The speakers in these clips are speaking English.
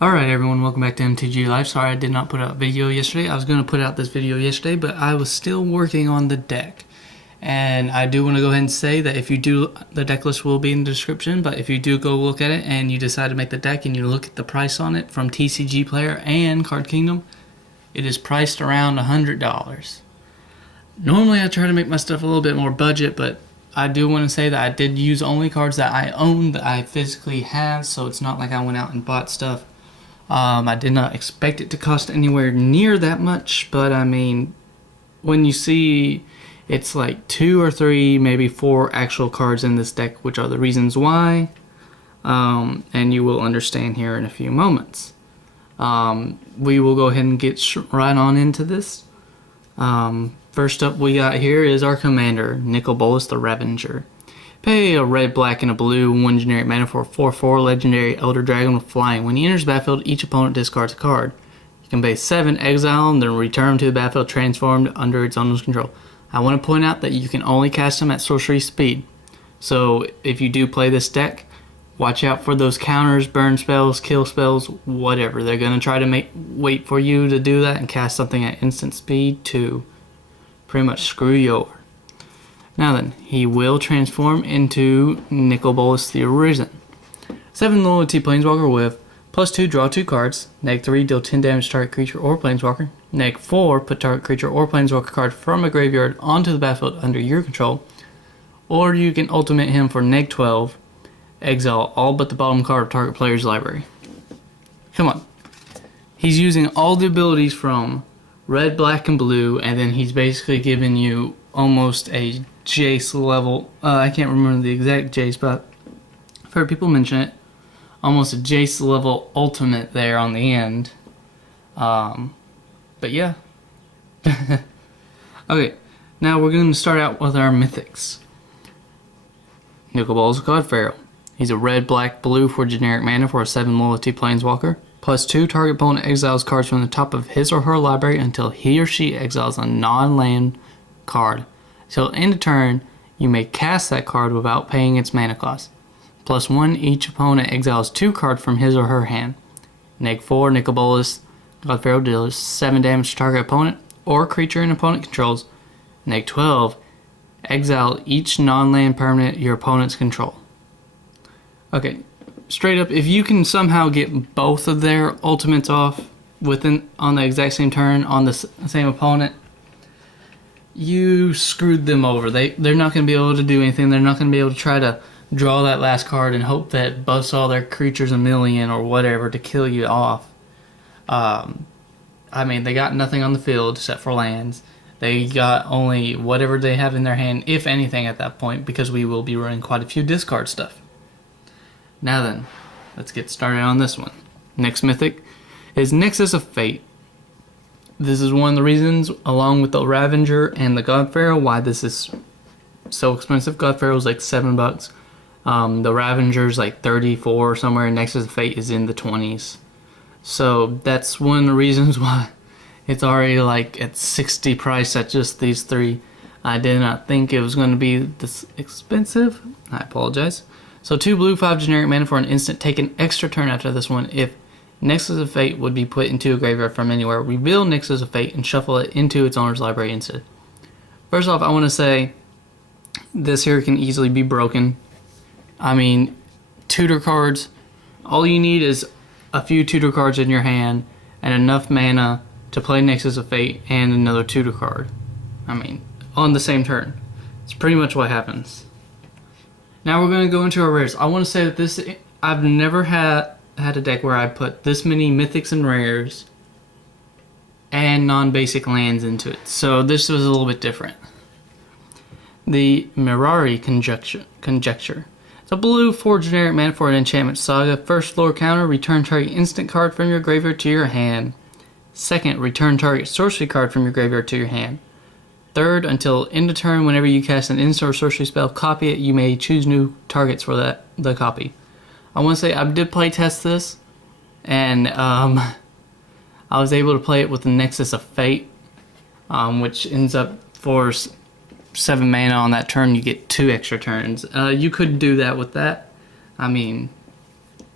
Alright everyone, welcome back to MTG Live. Sorry I did not put out a video yesterday. I was going to put out this video yesterday, but I was still working on the deck. And I do want to go ahead and say that if you do, the deck list will be in the description, but if you do go look at it and you decide to make the deck and you look at the price on it from TCG Player and Card Kingdom, it is priced around $100. Normally I try to make my stuff a little bit more budget, but I do want to say that I did use only cards that I own, that I physically have, so it's not like I went out and bought stuff. I did not expect it to cost anywhere near that much, but I mean, when you see it's like 2 or 3, maybe 4 actual cards in this deck, which are the reasons why, and you will understand here in a few moments. We will go ahead and get right on into this. First up we got here is our commander, Bolas the Ravager. Pay a red, black, and a blue, 1 generic mana for a 4/4 legendary Elder Dragon with flying. When he enters the battlefield, each opponent discards a card. You can pay 7, exile, and then return him to the battlefield transformed under its owner's control. I want to point out that you can only cast him at sorcery speed. So if you do play this deck, watch out for those counters, burn spells, kill spells, whatever. They're going to try to wait for you to do that and cast something at instant speed to pretty much screw you over. Now then, he will transform into Bolas the Arisen. 7 loyalty planeswalker with +2, draw 2 cards. -3, deal 10 damage to target creature or planeswalker. -4, put target creature or planeswalker card from a graveyard onto the battlefield under your control. Or you can ultimate him for -12, exile all but the bottom card of target player's library. Come on. He's using all the abilities from red, black, and blue, and then he's basically giving you almost a Jace level, I can't remember the exact Jace, but I've heard people mention it. Almost a Jace level ultimate there on the end. But yeah. Okay, now we're going to start out with our mythics. Bolas God Pharaoh. He's a red, black, blue for generic mana for a 7 loyalty planeswalker. +2, target opponent exiles cards from the top of his or her library until he or she exiles a non-land card. Till end of turn, you may cast that card without paying its mana cost. +1, each opponent exiles 2 cards from his or her hand. -4, Bolas God Pharaoh deals 7 damage to target opponent or creature an opponent controls. -12, exile each non-land permanent your opponents control. Okay, straight up, if you can somehow get both of their ultimates off on the exact same turn on the same opponent, you screwed them over. They're not going to be able to do anything. They're not going to be able to try to draw that last card and hope that buffs all their creatures a million or whatever to kill you off. I mean, they got nothing on the field except for lands. They got only whatever they have in their hand, if anything, at that point, because we will be running quite a few discard stuff. Now then, let's get started on this one. Next mythic is Nexus of Fate. This is one of the reasons, along with the Ravager and the God Pharaoh, why this is so expensive. God Pharaoh is like $7. The Ravager's like 34 or somewhere, and Nexus of Fate is in the 20s. So that's one of the reasons why it's already like at 60 price at just these 3. I did not think it was going to be this expensive. I apologize. So 2 blue, 5 generic mana for an instant. Take an extra turn after this one. If Nexus of Fate would be put into a graveyard from anywhere, reveal Nexus of Fate and shuffle it into its owner's library instead. First off, I want to say this here can easily be broken. I mean, tutor cards, all you need is a few tutor cards in your hand and enough mana to play Nexus of Fate and another tutor card. I mean, on the same turn. It's pretty much what happens. Now we're going to go into our rares. I want to say that this, I've never had a deck where I put this many mythics and rares and non-basic lands into it. So this was a little bit different. The Mirari Conjecture. It's a blue 4 generic mana for an enchantment saga. First floor counter, return target instant card from your graveyard to your hand. Second, return target sorcery card from your graveyard to your hand. Third, until end of turn, whenever you cast an instant or sorcery spell, copy it. You may choose new targets for the copy. I want to say I did play test this, and I was able to play it with the Nexus of Fate, which ends up for 7 mana on that turn. You get 2 extra turns. You could do that with that. I mean,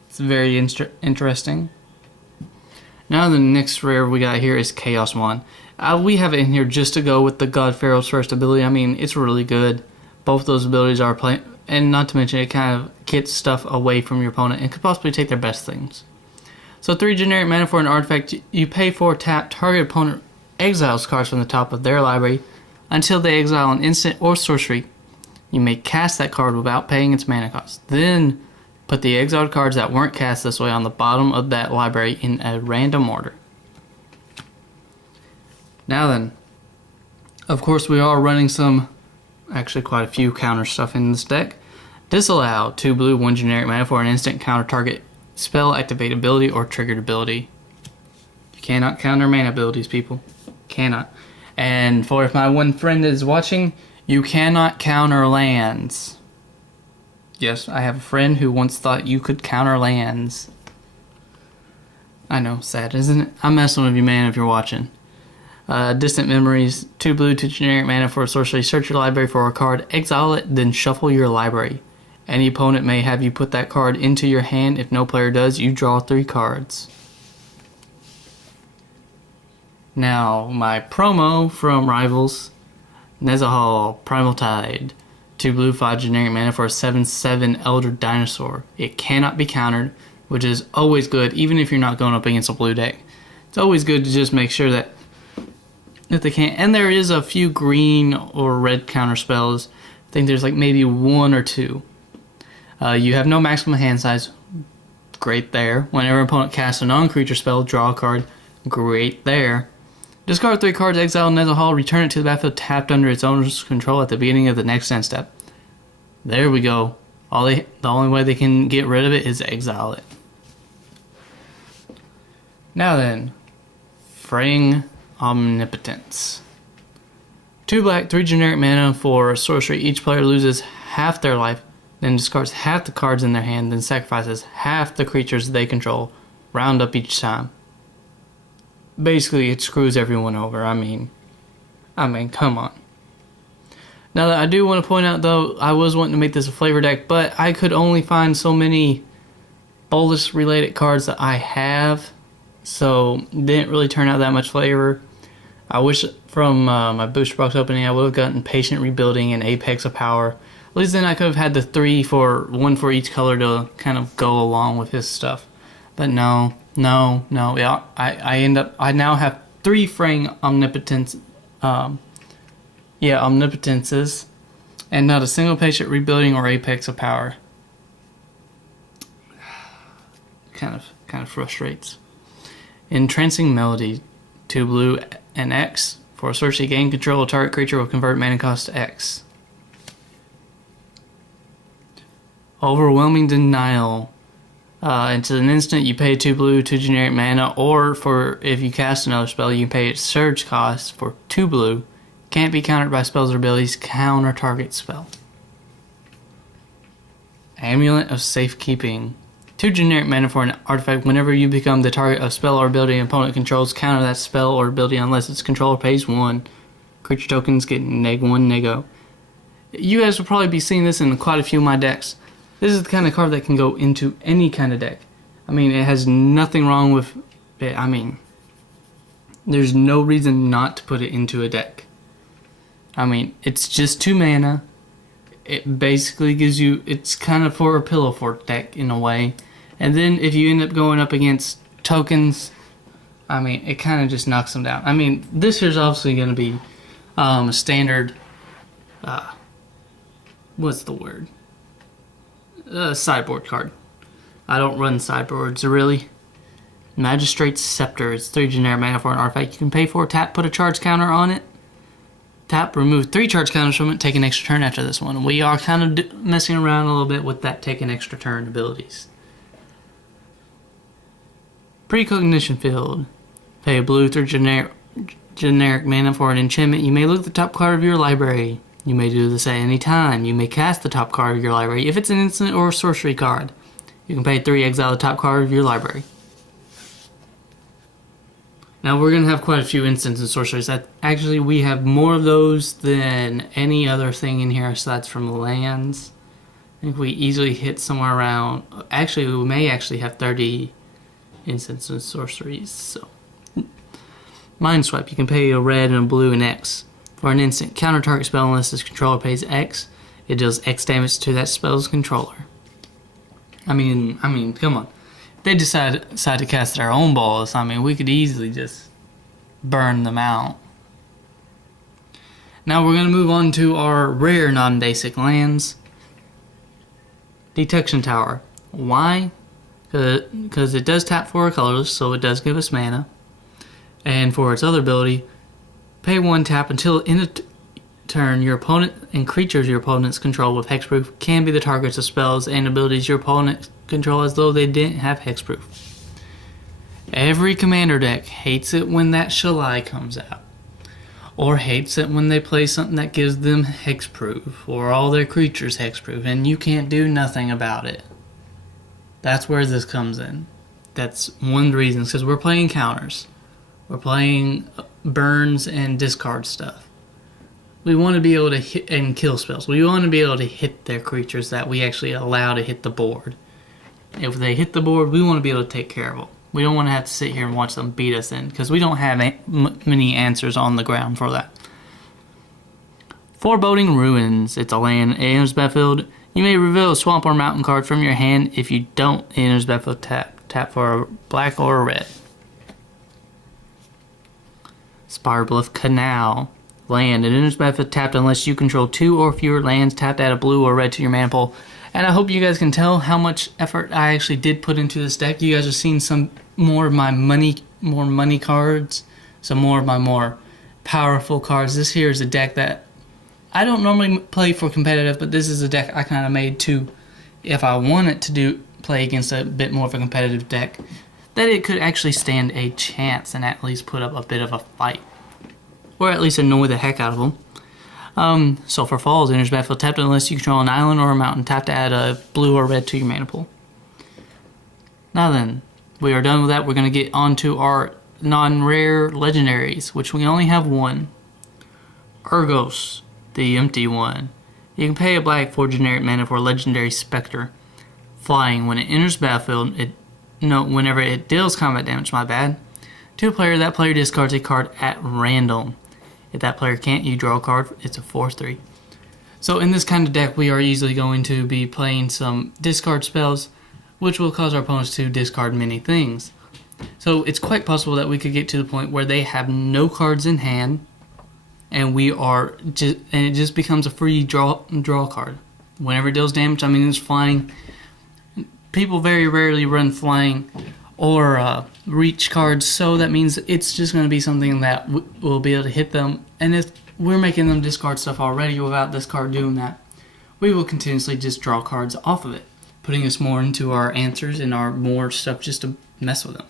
it's very interesting. Now the next rare we got here is Chaos 1. We have it in here just to go with the God Pharaoh's first ability. I mean, it's really good. Both those abilities are playing, and not to mention it kind of gets stuff away from your opponent and could possibly take their best things. So 3 generic mana for an artifact. You pay 4, tap, target opponent exiles cards from the top of their library until they exile an instant or sorcery. You may cast that card without paying its mana cost. Then put the exiled cards that weren't cast this way on the bottom of that library in a random order. Now then, of course we are running actually quite a few counter stuff in this deck. Disallow 2 blue, 1 generic mana for an instant counter target spell, activate ability, or triggered ability. You cannot counter mana abilities, people. Cannot. And for if my one friend is watching, you cannot counter lands. Yes, I have a friend who once thought you could counter lands. I know, sad, isn't it? I'm messing with you, man, if you're watching. Distant Memories, 2 blue, 2 generic mana for a sorcery. Search your library for a card, exile it, then shuffle your library. Any opponent may have you put that card into your hand. If no player does, you draw 3 cards. Now, my promo from Rivals, Nezahal, Primal Tide. 2 blue, 5 generic mana for a 7/7 Elder Dinosaur. It cannot be countered, which is always good, even if you're not going up against a blue deck. It's always good to just make sure that if they can't. And there is a few green or red counter spells. I think there's like maybe 1 or 2. You have no maximum hand size. Great there. Whenever an opponent casts a non-creature spell, draw a card. Great there. Discard 3 cards, exile Nezahal, return it to the battlefield tapped under its owner's control at the beginning of the next end step. There we go. The only way they can get rid of it is exile it. Now then, Fraying Omnipotence. 2 black, 3 generic mana for sorcery. Each player loses half their life, then discards half the cards in their hand, then sacrifices half the creatures they control. Round up each time. Basically, it screws everyone over. I mean, come on. Now, I do want to point out, though, I was wanting to make this a flavor deck, but I could only find so many Bolas-related cards that I have, so it didn't really turn out that much flavor. I wish from my booster box opening, I would have gotten Patient Rebuilding and Apex of Power. At least then I could have had the 3 for 1 for each color to kind of go along with his stuff. But no. Yeah, I now have 3 Fraying Omnipotence, Omnipotences, and not a single Patient Rebuilding or Apex of Power. Kind of frustrates. Entrancing Melody, 2 blue and X for a sorcery. Gain control of target creature will convert mana cost to X. Overwhelming Denial. Into an instant, you pay 2 blue, 2 generic mana, or if you cast another spell, you can pay its surge cost for 2 blue. Can't be countered by spells or abilities. Counter target spell. Amulet of Safekeeping. 2 generic mana for an artifact. Whenever you become the target of spell or ability an opponent controls, counter that spell or ability unless its controller pays 1. Creature tokens get -1, -0. You guys will probably be seeing this in quite a few of my decks. This is the kind of card that can go into any kind of deck. I mean, it has nothing wrong with it. I mean, there's no reason not to put it into a deck. I mean, it's just 2 mana. It basically gives you, it's kind of for a pillow fort deck in a way. And then if you end up going up against tokens, I mean, it kind of just knocks them down. I mean, this here's obviously going to be a standard, what's the word? Sideboard card. I don't run sideboards really. Magistrate's Scepter. It's 3 generic mana for an artifact. You can pay 4, tap, put a charge counter on it. Tap, remove 3 charge counters from it, take an extra turn after this one. We are kind of messing around a little bit with that take an extra turn abilities. Precognition Field. Pay a blue 3 generic mana for an enchantment. You may look at the top card of your library. You may do this at any time. You may cast the top card of your library. If it's an instant or a sorcery card, you can pay 3, exile the top card of your library. Now we're going to have quite a few instants and sorceries. Actually, we have more of those than any other thing in here aside from lands. I think we easily hit somewhere around, actually we may actually have 30 instants and sorceries. So, Mind Swipe. You can pay a red and a blue and X. For an instant, counter target spell unless this controller pays X. It deals X damage to that spell's controller. I mean, come on. If they decide to cast their own Bolas, I mean, we could easily just burn them out. Now we're going to move on to our rare non-basic lands. Detection Tower. Why? Because it does tap for a colorless, so it does give us mana. And for its other ability, pay 1 tap until in a turn your opponent and creatures your opponent's control with hexproof can be the targets of spells and abilities your opponent control as though they didn't have hexproof. Every commander deck hates it when that Shalai comes out. Or hates it when they play something that gives them hexproof, or all their creatures hexproof, and you can't do nothing about it. That's where this comes in. That's one of the reasons, because we're playing counters. We're playing burns and discard stuff. We want to be able to hit and kill spells. We want to be able to hit their creatures that we actually allow to hit the board. If they hit the board, we want to be able to take care of them. We don't want to have to sit here and watch them beat us in, because we don't have many answers on the ground for that. Foreboding Ruins. It's a land. It enters battlefield. You may reveal a swamp or mountain card from your hand. If you don't, it enters battlefield tap for a black or a red. Spirebluff Canal. Land. It enters battlefield tapped unless you control 2 or fewer lands. Tapped, add a blue or red to your mana pool. And I hope you guys can tell how much effort I actually did put into this deck. You guys are seeing some more of my money cards, some more of my more powerful cards. This here is a deck that I don't normally play for competitive, but this is a deck I kind of made to, if I wanted to play against a bit more of a competitive deck, that it could actually stand a chance and at least put up a bit of a fight, or at least annoy the heck out of them. Sulphur Falls enters battlefield tapped unless you control an island or a mountain. Tap to add a blue or red to your mana pool. Now then, we are done with that. We're going to get on to our non-rare legendaries, which we only have one. Urgos, the empty one. You can pay a black for generic mana for a legendary specter. Flying. When it enters battlefield, whenever it deals combat damage, to a player, that player discards a card at random. If that player can't, you draw a card. It's a 4/3. So in this kind of deck, we are easily going to be playing some discard spells, which will cause our opponents to discard many things. So it's quite possible that we could get to the point where they have no cards in hand, and it just becomes a free draw card. Whenever it deals damage, it's flying. People very rarely run flying or reach cards, so that means it's just going to be something that will be able to hit them. And if we're making them discard stuff already without this card doing that, we will continuously just draw cards off of it, putting us more into our answers and our more stuff just to mess with them.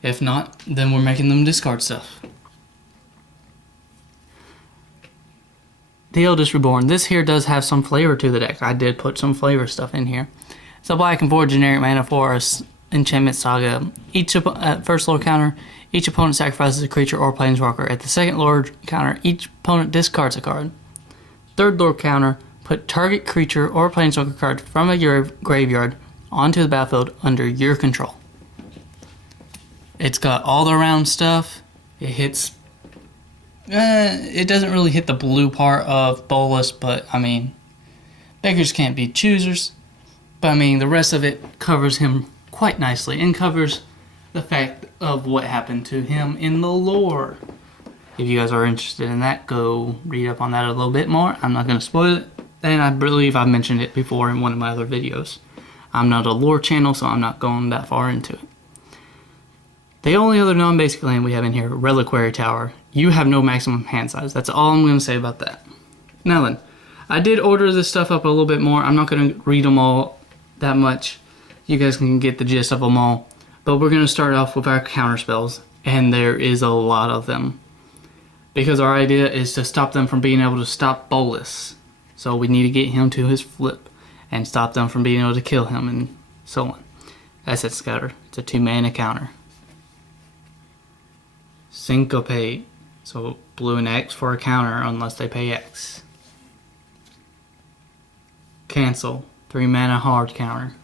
If not, then we're making them discard stuff. The Eldest Reborn. This here does have some flavor to the deck. I did put some flavor stuff in here. It's a black and 4 generic mana for us. Enchantment Saga. At first lore counter, each opponent sacrifices a creature or planeswalker. At the second lore counter, each opponent discards a card. Third lore counter, put target creature or planeswalker card from a graveyard onto the battlefield under your control. It's got all the round stuff. It hits. It doesn't really hit the blue part of Bolas, but beggars can't be choosers. But the rest of it covers him quite nicely and covers the fact of what happened to him in the lore. If you guys are interested in that, go read up on that a little bit more. I'm not going to spoil it, and I believe I've mentioned it before in one of my other videos. I'm not a lore channel, so I'm not going that far into it. The only other non-basic land we have in here, Reliquary Tower. You have no maximum hand size. That's all I'm going to say about that. Now then, I did order this stuff up a little bit more. I'm not going to read them all that much. You guys can get the gist of them all. But we're going to start off with our counter spells, and there is a lot of them. Because our idea is to stop them from being able to stop Bolas. So we need to get him to his flip and stop them from being able to kill him and so on. Asset Scatter. It's a 2-mana counter. Syncopate. So blue and X for a counter unless they pay X. Cancel. 3-mana hard counter.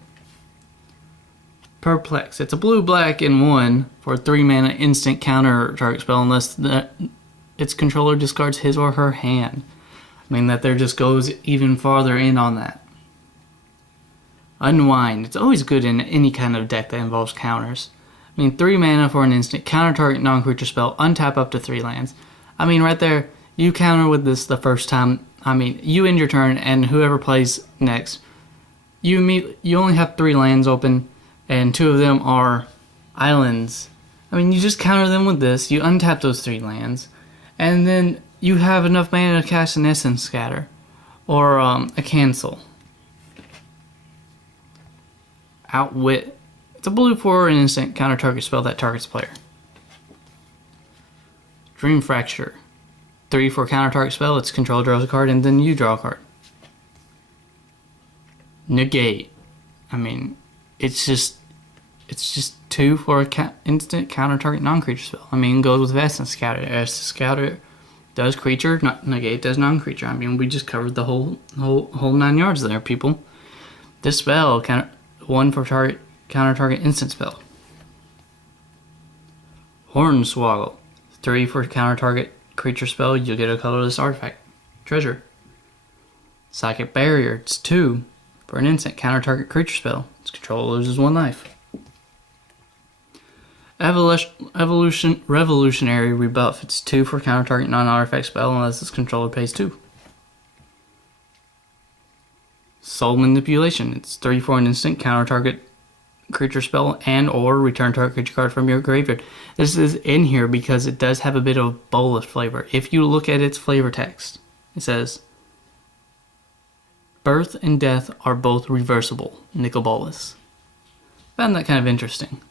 Perplex. It's a blue-black in 1 for a 3 mana instant counter target spell unless its controller discards his or her hand. I mean, that there just goes even farther in on that. Unwind. It's always good in any kind of deck that involves counters. I mean, 3 mana for an instant counter target non-creature spell, untap up to 3 lands. I mean, right there, you counter with this the first time. I mean, you end your turn, and whoever plays next, you only have 3 lands open, and 2 of them are islands. I mean, you just counter them with this, you untap those 3 lands, and then you have enough mana to cast an Essence Scatter, or a Cancel. Outwit. It's a blue for an instant counter target spell that targets player. Dream Fracture. 3 for a counter target spell, its controller draws a card, and then you draw a card. Negate. I mean, it's just 2 for a instant counter target non-creature spell. I mean, it goes with Essence Scatter. Essence Scatter does creature, negate does non-creature. I mean, we just covered the whole 9 yards there, people. This spell, 1 for counter target instant spell. Hornswoggle. 3 for counter target creature spell, you'll get a colorless artifact. Treasure. Psychic Barrier. It's 2 for an instant counter target creature spell. Its controller loses 1 life. Revolutionary Rebuff. It's 2 for counter target non-artifact spell unless its controller pays 2. Soul Manipulation. It's 3 for an instant counter target creature spell and or return target creature card from your graveyard. This is in here because it does have a bit of Bolas flavor. If you look at its flavor text, it says, birth and death are both reversible. Nicol Bolas. Found that kind of interesting.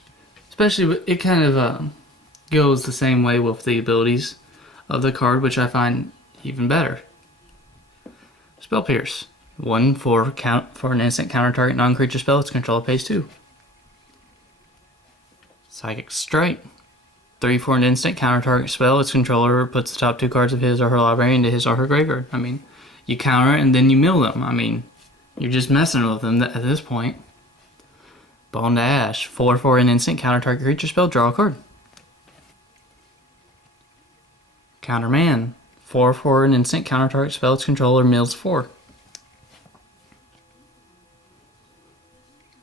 Especially, it kind of goes the same way with the abilities of the card, which I find even better. Spell Pierce. 1 for an instant counter target non-creature spell, its controller pays 2. Psychic Strike. 3 for an instant counter target spell, its controller puts the top 2 cards of his or her library into his or her graveyard. I mean, you counter it and then you mill them. I mean, you're just messing with them at this point. Bone to Ash. 4 for an instant counter target creature spell, draw a card. Counterman. 4 for an instant counter target spell, its controller mills 4.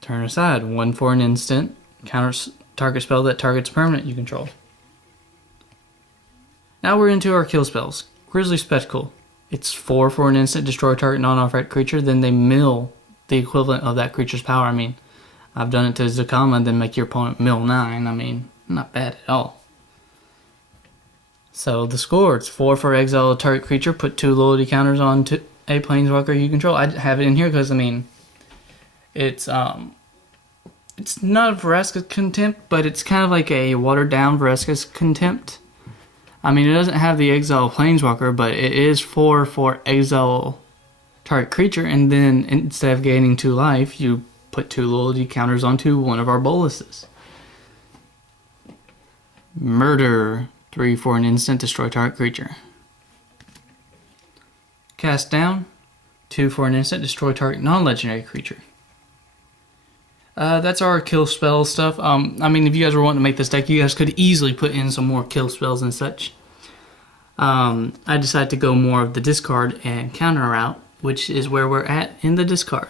Turn Aside. 1 for an instant counter target spell that targets permanent you control. Now we're into our kill spells. Grisly Spectacle. It's 4 for an instant destroy target non-artifact creature, then they mill the equivalent of that creature's power. I mean, I've done it to Zakama, then make your opponent mill 9. I mean, not bad at all. So the score, it's 4 for exile a target creature, put 2 loyalty counters on to a planeswalker you control. I have it in here because, I mean, it's not Vraska's Contempt, but it's kind of like a watered down Vraska's Contempt. I mean, it doesn't have the exile planeswalker, but it is 4 for exile target creature, and then instead of gaining 2 life, you put 2 loyalty counters onto one of our Boluses. Murder. 3 for an instant destroy target creature. Cast Down. 2 for an instant destroy target non-legendary creature. That's our kill spell stuff. I mean, if you guys were wanting to make this deck, you guys could easily put in some more kill spells and such. I decided to go more of the discard and counter route, which is where we're at in the discard.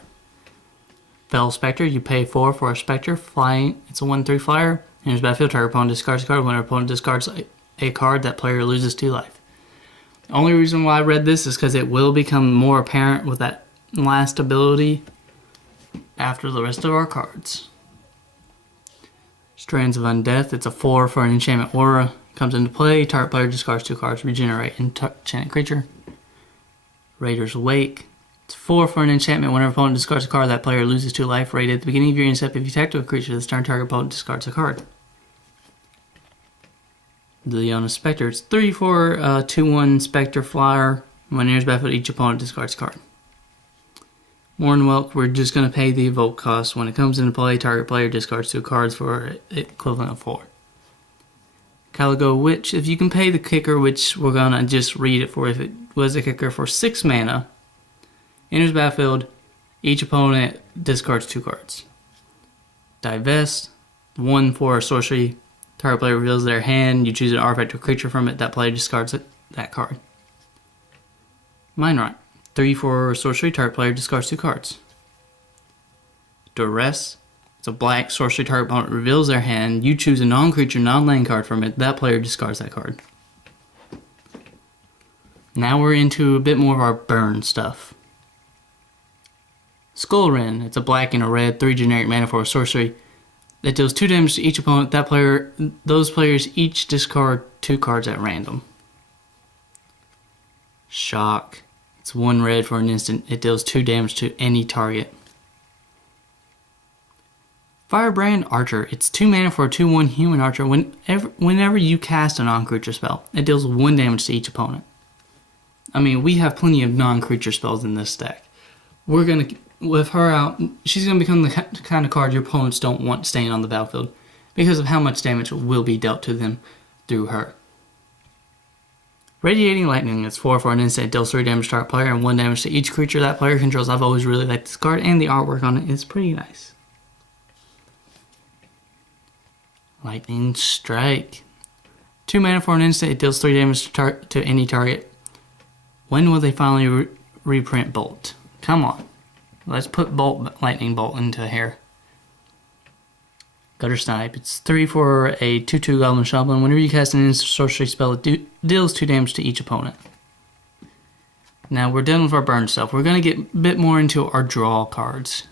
Fell Spectre, you pay 4 for a Spectre, flying. It's a 1/3 flyer. Enters battlefield, target opponent discards a card. When our opponent discards a card, that player loses 2 life. The only reason why I read this is because it will become more apparent with that last ability after the rest of our cards. Strands of Undeath, it's a 4 for an enchantment aura. Comes into play, target player discards 2 cards, regenerate enchanted creature. Raider's Wake, it's 4 for an enchantment. Whenever opponent discards a card, that player loses 2 life. Rated at the beginning of your end step, if you attack with a creature this turn, target opponent discards a card. The Leona Spectre, it's 3 for a 2/1 Spectre flyer. When it enters battlefield, each opponent discards a card. Mournwelk, we're just going to pay the evoke cost. When it comes into play, target player discards 2 cards for equivalent of 4. Caligo Witch, if you can pay the kicker, which we're going to just read it for if it was a kicker, for 6 mana, enters battlefield, each opponent discards 2 cards. Divest. 1 for a sorcery. Target player reveals their hand. You choose an artifact or creature from it. That player discards that card. Mind Rot. 3 for a sorcery. Target player discards 2 cards. Duress. It's a black sorcery. Target opponent reveals their hand. You choose a non-creature, non-land card from it. That player discards that card. Now we're into a bit more of our burn stuff. Skullwren. It's a black and a red, 3 generic mana for a sorcery. It deals 2 damage to each opponent. Those players each discard 2 cards at random. Shock. It's 1 red for an instant. It deals 2 damage to any target. Firebrand Archer. It's 2 mana for a 2/1 human archer. Whenever you cast a non-creature spell, it deals 1 damage to each opponent. I mean, we have plenty of non-creature spells in this deck. We're going to, with her out, she's going to become the kind of card your opponents don't want staying on the battlefield because of how much damage will be dealt to them through her. Radiating Lightning. It's 4 for an instant. It deals 3 damage to target player and 1 damage to each creature that player controls. I've always really liked this card, and the artwork on it is pretty nice. Lightning Strike. 2 mana for an instant. It deals 3 damage to any target. When will they finally reprint Bolt? Come on. Let's put Lightning Bolt into here. Gutter Snipe. It's 3 for a 2/2 Goblin Shoplin. Whenever you cast an instant sorcery spell, it deals 2 damage to each opponent. Now we're done with our burn stuff. We're going to get a bit more into our draw cards.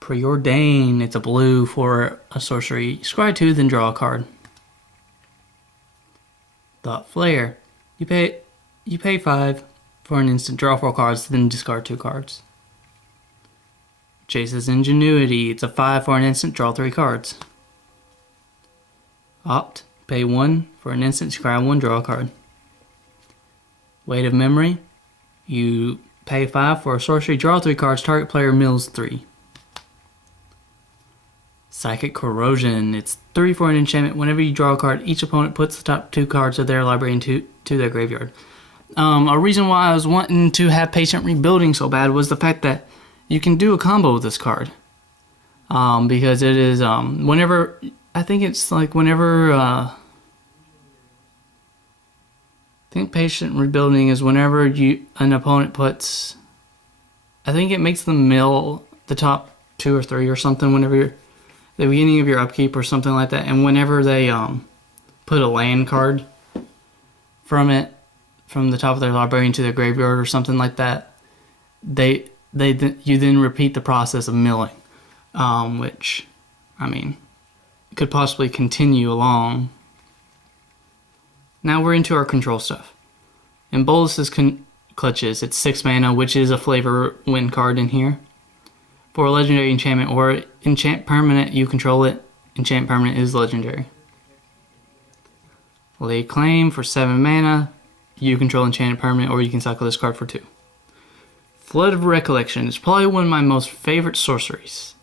Preordain. It's a blue for a sorcery. Scry 2, then draw a card. Thought Flare. You pay 5 for an instant, draw 4 cards, then discard 2 cards. Chase's Ingenuity. It's a 5 for an instant, draw 3 cards. Opt. Pay 1 for an instant, scry 1, draw a card. Weight of Memory. You pay 5 for a sorcery, draw 3 cards, target player mills 3. Psychic Corrosion. It's 3 for an enchantment. Whenever you draw a card, each opponent puts the top 2 cards of their library into their graveyard. A reason why I was wanting to have Patient Rebuilding so bad was the fact that you can do a combo with this card. Because it is, whenever, I think it's like whenever, I think Patient Rebuilding is whenever an opponent puts, I think it makes them mill the top 2 or 3 or something whenever you're the beginning of your upkeep or something like that, and whenever they put a land card from the top of their library into their graveyard or something like that, you then repeat the process of milling, which, I mean, could possibly continue along. Now we're into our control stuff. In Bolas's Clutches, it's 6 mana, which is a flavor win card in here. For a legendary enchantment or enchant permanent, you control it. Enchant permanent is legendary. Lay Claim for 7 mana. You control enchanted permanent, or you can cycle this card for 2. Flood of Recollection is probably one of my most favorite sorceries.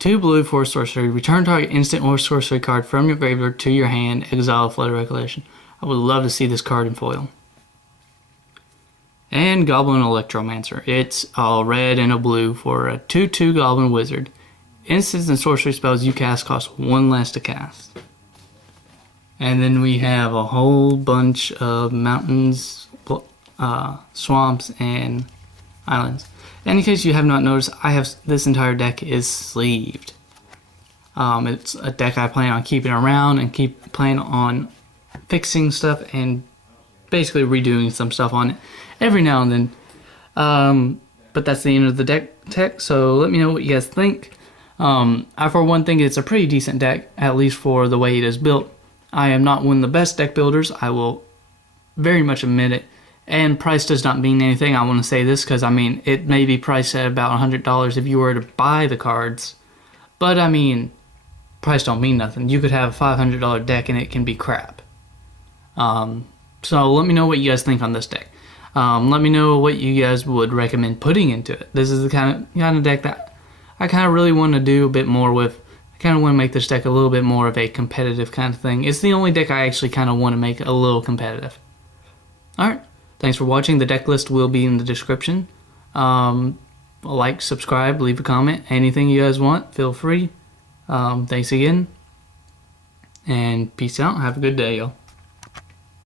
2 blue for a sorcery. Return target instant or sorcery card from your graveyard to your hand. Exile Flood of Recollection. I would love to see this card in foil. And Goblin Electromancer. It's a red and a blue for a 2/2 Goblin Wizard. Instants and sorcery spells you cast cost 1 less to cast. And then we have a whole bunch of mountains, swamps, and islands. And in case you have not noticed, this entire deck is sleeved. It's a deck I plan on keeping around and plan on fixing stuff and basically redoing some stuff on it every now and then. But that's the end of the deck tech, so let me know what you guys think. I for one think it's a pretty decent deck, at least for the way it is built. I am not one of the best deck builders, I will very much admit it, and price does not mean anything. I want to say this because I mean it may be priced at about $100 if you were to buy the cards, but I mean price don't mean nothing. You could have a $500 deck and it can be crap. So let me know what you guys think on this deck. Let me know what you guys would recommend putting into it. This is the kind of deck that I kind of really want to do a bit more with. I kind of want to make this deck a little bit more of a competitive kind of thing. It's the only deck I actually kind of want to make a little competitive. Alright, thanks for watching. The deck list will be in the description. like, subscribe, leave a comment, anything you guys want, feel free. Thanks again, and peace out. Have a good day, y'all.